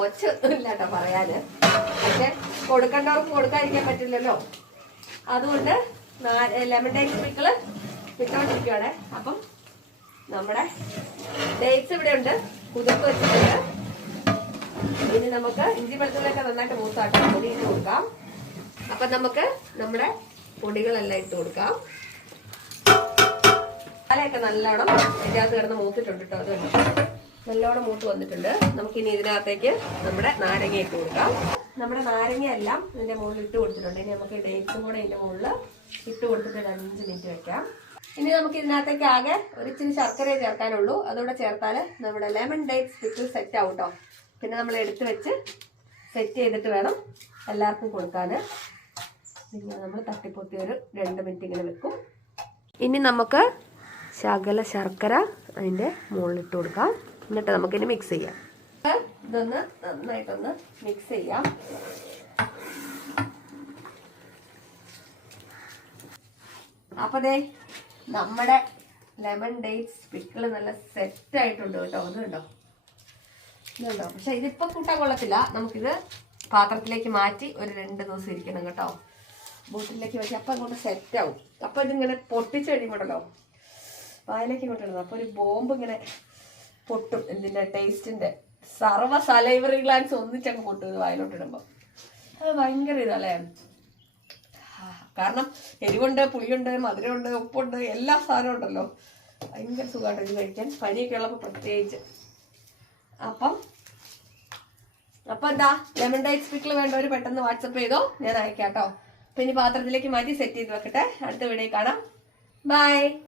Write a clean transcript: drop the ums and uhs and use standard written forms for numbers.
ഒച്ച ഇല്ല കേട്ടോ പറയാന്. പക്ഷെ കൊടുക്കേണ്ടവർക്ക് കൊടുക്കാതിരിക്കാൻ പറ്റില്ലല്ലോ. അതുകൊണ്ട് ലെമൺ ഡേറ്റ്സ് പിക്കിള് ഇട്ടുകൊണ്ടിരിക്കുകയാണ്. അപ്പം നമ്മുടെ ഡേറ്റ്സ് ഇവിടെ ഉണ്ട്, കുതിർത്ത് വെച്ചിട്ടുണ്ട്. ഇനി നമുക്ക് ഇഞ്ചി വെളുത്തുള്ളിയൊക്കെ നന്നായിട്ട് മൂത്താട്ടോ പൊടി ഇട്ട് കൊടുക്കാം. അപ്പൊ നമുക്ക് നമ്മുടെ പൊടികളെല്ലാം ഇട്ട് കൊടുക്കാം. മസാലയൊക്കെ നല്ലോണം ഇതിനകത്ത് കിടന്ന് മൂത്തിട്ടുണ്ട് കേട്ടോ. അതുകൊണ്ട് നല്ലോണം മൂത്ത് വന്നിട്ടുണ്ട്. നമുക്കിനി ഇതിനകത്തേക്ക് നമ്മുടെ നാരങ്ങ ഇട്ട് കൊടുക്കാം. നമ്മുടെ നാരങ്ങ എല്ലാം ഇതിന്റെ മുകളിൽ ഇട്ട് കൊടുത്തിട്ടുണ്ട്. ഇനി നമുക്ക് ഡേറ്റ്സും കൂടെ ഇതിന്റെ മുകളിൽ ഇട്ട് കൊടുത്തിട്ട് 5 മിനിറ്റ് വെക്കാം. ഇനി നമുക്ക് ഇതിനകത്തേക്ക് ആകെ ഒരു ഇച്ചിരി ശർക്കരയെ ചേർക്കാനുള്ളൂ. അതുകൂടെ ചേർത്താൽ നമ്മുടെ ലെമൺ ഡേറ്റ്സ് പിക്കിൾ സെറ്റ് ആവും കേട്ടോ. പിന്നെ നമ്മൾ എടുത്ത് വെച്ച് സെറ്റ് ചെയ്തിട്ട് വേണം എല്ലാവർക്കും കൊടുക്കാൻ. പിന്നെ നമ്മൾ തട്ടിപ്പൊത്തി ഒരു 2 മിനിറ്റ് ഇങ്ങനെ വെക്കും. ഇനി നമുക്ക് ശകല ശർക്കര അതിൻ്റെ മുകളിലിട്ട് കൊടുക്കാം. എന്നിട്ട് നമുക്കിനി മിക്സ് ചെയ്യാം. ഇതൊന്ന് നന്നായിട്ടൊന്ന് മിക്സ് ചെയ്യാം. അപ്പൊ ദേ നമ്മുടെ ലെമൺ ഡേറ്റ്സ് പിക്കിള് നല്ല സെറ്റ് ആയിട്ടുണ്ട് കേട്ടോ. അതുണ്ടോ ഇതുണ്ടോ. പക്ഷെ ഇതിപ്പോ കൂട്ടാൻ കൊള്ളത്തില്ല. നമുക്കിത് പാത്രത്തിലേക്ക് മാറ്റി ഒരു 2 ദിവസം ഇരിക്കണം കേട്ടോ. ബോട്ടിലേക്ക് വെച്ച് അപ്പം അങ്ങോട്ട് സെറ്റ് ആവും. അപ്പൊ ഇതിങ്ങനെ പൊട്ടിച്ച് കഴിയുമ്പോഴല്ലോ വായിലേക്ക് ഇങ്ങോട്ട് ഇടുന്നത്. അപ്പൊ ഒരു ബോംബ് ഇങ്ങനെ പൊട്ടും. ഇതിന്റെ ടേസ്റ്റിന്റെ സർവ്വ സലൈവറി ഗ്ലാൻസ് ഒന്നിച്ചങ്ങ് പൊട്ടും ഇത് വായിലോട്ട് ഇടുമ്പോ. അത് ഭയങ്കര ഇതല്ലേ. കാരണം എരിവുണ്ട്, പുളിയുണ്ട്, മധുരമുണ്ട്, ഉപ്പുണ്ട്, എല്ലാ സാധനവും ഉണ്ടല്ലോ. ഭയങ്കര സുഖമായിട്ട് ഇത് കഴിക്കാൻ, പനിയൊക്കെ ഉള്ളപ്പോൾ പ്രത്യേകിച്ച്. അപ്പം എന്താ ലെമൺ ഡേറ്റ്സ് പിക്കിൾ വേണ്ടവർ പെട്ടെന്ന് വാട്സപ്പ് ചെയ്തോ, ഞാൻ അയക്കാം കേട്ടോ. അപ്പൊ ഇനി പാത്രത്തിലേക്ക് മാറ്റി സെറ്റ് ചെയ്ത് വെക്കട്ടെ. അടുത്ത വീഡിയോ കാണാം. ബൈ.